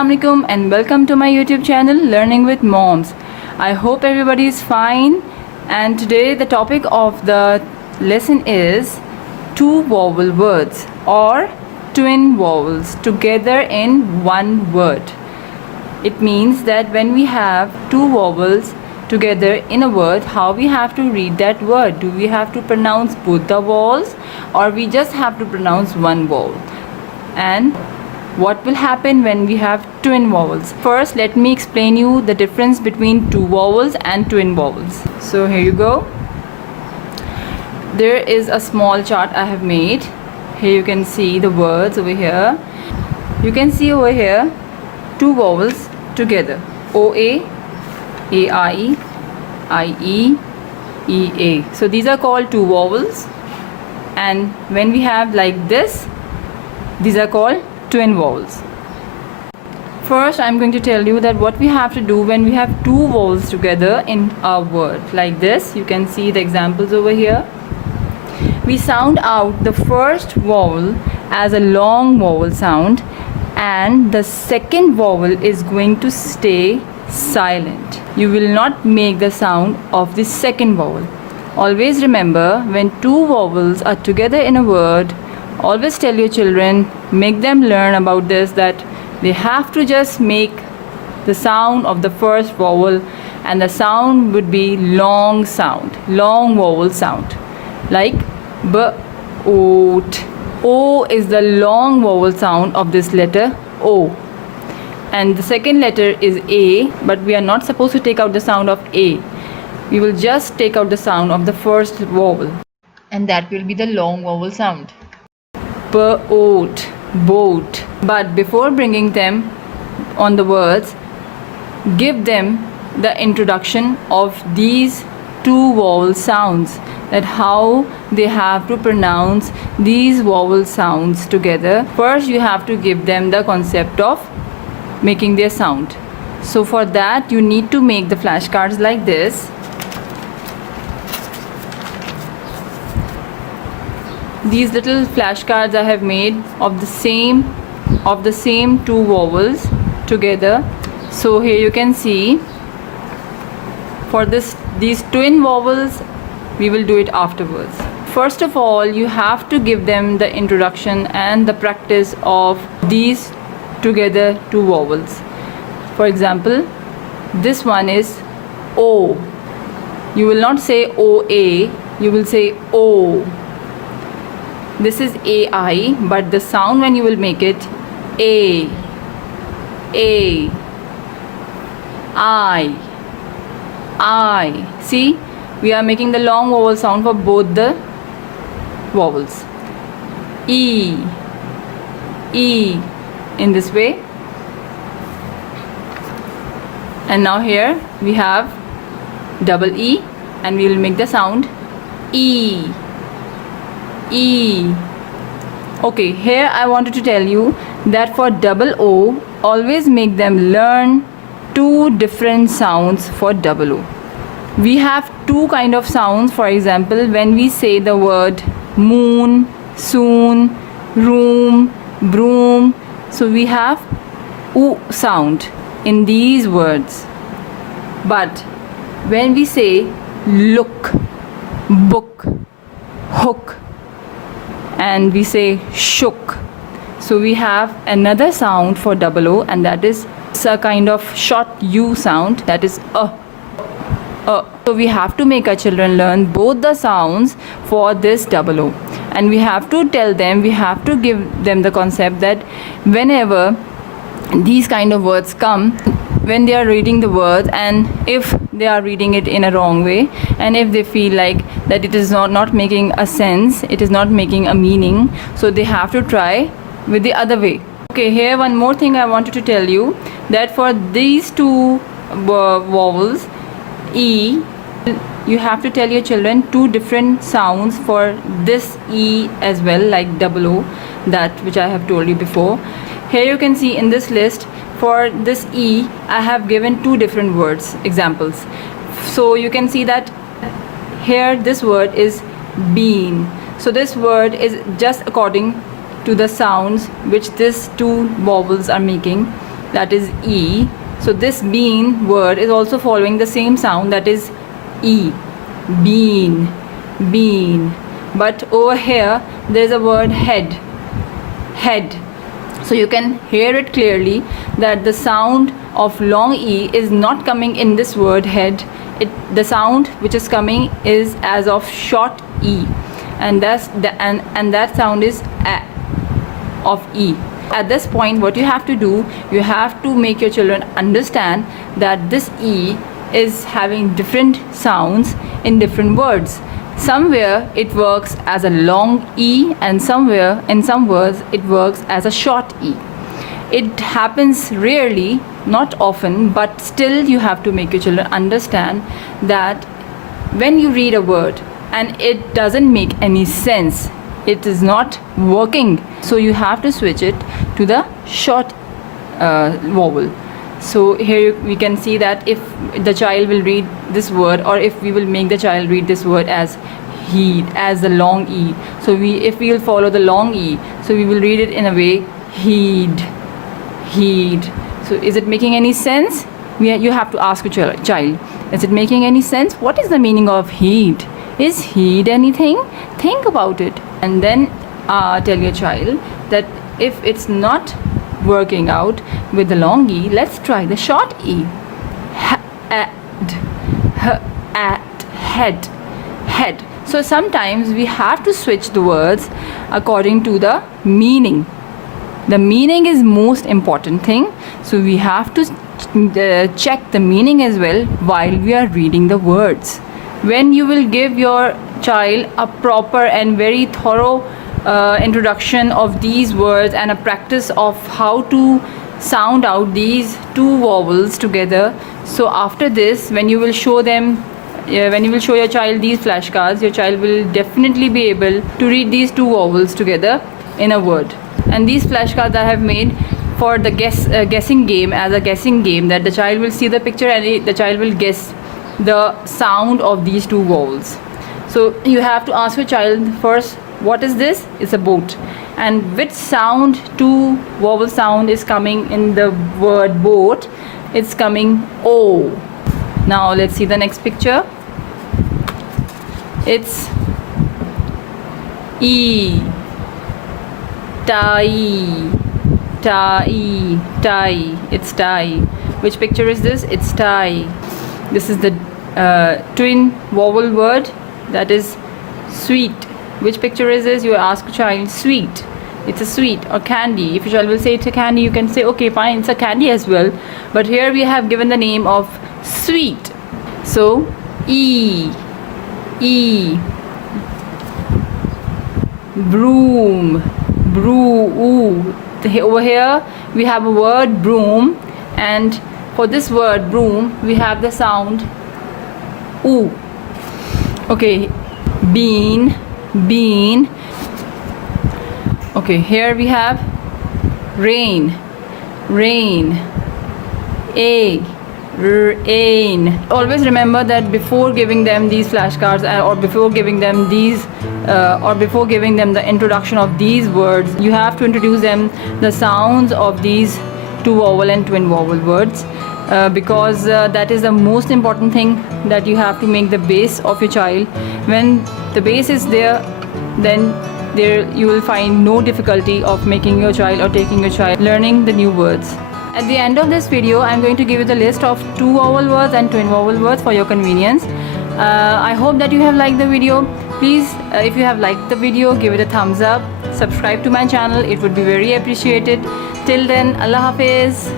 Assalamualaikum and welcome to my YouTube channel Learning with Moms. I hope everybody is fine, and today the topic of the lesson is two vowel words or twin vowels together in one word. It means that when we have two vowels together in a word, how we have to read that word. Do we have to pronounce both the vowels or we just have to pronounce one vowel? And what will happen when we have twin vowels? First, let me explain you the difference between two vowels and twin vowels. So here you go. There is a small chart I have made. Here you can see the words over here. You can see over here two vowels together. OA, AIE, IE, EA. So these are called two vowels. And when we have like this, these are called twin vowels. First, I'm going to tell you that what we have to do when we have two vowels together in a word. Like this, you can see the examples over here. We sound out the first vowel as a long vowel sound, and the second vowel is going to stay silent. You will not make the sound of the second vowel. Always remember, when two vowels are together in a word, always tell your children, make them learn about this, that they have to just make the sound of the first vowel, and the sound would be long sound, long vowel sound, like b, o, t. O is the long vowel sound of this letter O, and the second letter is A, but we are not supposed to take out the sound of A. We will just take out the sound of the first vowel, and that will be the long vowel sound. Boat, boat. But before bringing them on the words, give them the introduction of these two vowel sounds, that how they have to pronounce these vowel sounds together. First, you have to give them the concept of making their sound. So for that, you need to make the flashcards like this. These little flashcards I have made of the same two vowels together. So here you can see, for these twin vowels, we will do it afterwards. First of all, you have to give them the introduction and the practice of these together two vowels. For example, this one is O. You will not say OA, you will say O. This is AI, but the sound when you will make it A, I. See, we are making the long vowel sound for both the vowels. E, in this way. And now here we have double E, and we will make the sound E. Okay, here I wanted to tell you that for double O, always make them learn two different sounds for double O. We have two kind of sounds. For example, when we say the word moon, soon, room, broom, so we have U sound in these words. But when we say look, book, hook, and we say shook, so we have another sound for double O, and that is a kind of short U sound, that is a. So we have to make our children learn both the sounds for this double O, and we have to tell them, we have to give them the concept that whenever these kind of words come, when they are reading the words, and if they are reading it in a wrong way, and if they feel like that it is not making a sense, it is not making a meaning, so they have to try with the other way. Okay, here one more thing I wanted to tell you, that for these two vowels, E, you have to tell your children two different sounds for this E as well, like double O, that which I have told you before. Here you can see in this list, for this E, I have given two different words, examples. So you can see that here this word is bean. So this word is just according to the sounds which these two vowels are making. that is E. So this bean word is also following the same sound, that is E. Bean, bean. But over here there is a word head, head. So you can hear it clearly that the sound of long E is not coming in this word head. The sound which is coming is as of short E, and that sound is A of E. At this point, what you have to do, you have to make your children understand that this E is having different sounds in different words. Somewhere it works as a long E, and somewhere in some words it works as a short E. It happens rarely, not often, but still you have to make your children understand that when you read a word and it doesn't make any sense, it is not working, so you have to switch it to the short vowel. So here we can see that if the child will read this word, or if we will make the child read this word as heed, as the long E. So if we will follow the long E, so we will read it in a way heed, heed. So is it making any sense? You have to ask your child, is it making any sense? What is the meaning of heed? Is heed anything? Think about it, and then tell your child that if it's not working out with the long E, let's try the short E. At, head, head. So sometimes we have to switch the words according to the meaning. The meaning is most important thing, so we have to check the meaning as well while we are reading the words. When you will give your child a proper and very thorough introduction of these words and a practice of how to sound out these two vowels together, so after this, when you will show them, when you will show your child these flashcards, your child will definitely be able to read these two vowels together in a word. And these flashcards I have made for the guessing game, as a guessing game, that the child will see the picture and the child will guess the sound of these two vowels. So you have to ask your child first, what is this? It's a boat. And which sound, two vowel sound is coming in the word boat? It's coming O. Now let's see the next picture. It's E. Tai. Tai. Tai. It's tie. Which picture is this? It's tie. This is the twin vowel word, that is sweet. Which picture is this? You ask a child, sweet. It's a sweet or candy. If your child will say it's a candy, you can say okay fine, it's a candy as well, but here we have given the name of sweet. So E. E. Broom. Brew. Over here we have a word broom, and for this word broom we have the sound oo. Okay, bean. Bean. Okay, here we have rain. Rain. Egg. Rain. Always remember that before giving them these flashcards, or before giving them these or before giving them the introduction of these words, you have to introduce them the sounds of these two vowel and twin vowel words, because that is the most important thing, that you have to make the base of your child. When the base is there, then you will find no difficulty of making your child or taking your child learning the new words. At the end of this video, I am going to give you the list of two vowel words and twin vowel words for your convenience. I hope that you have liked the video. Please, if you have liked the video, give it a thumbs up. Subscribe to my channel, it would be very appreciated. Till then, Allah Hafiz.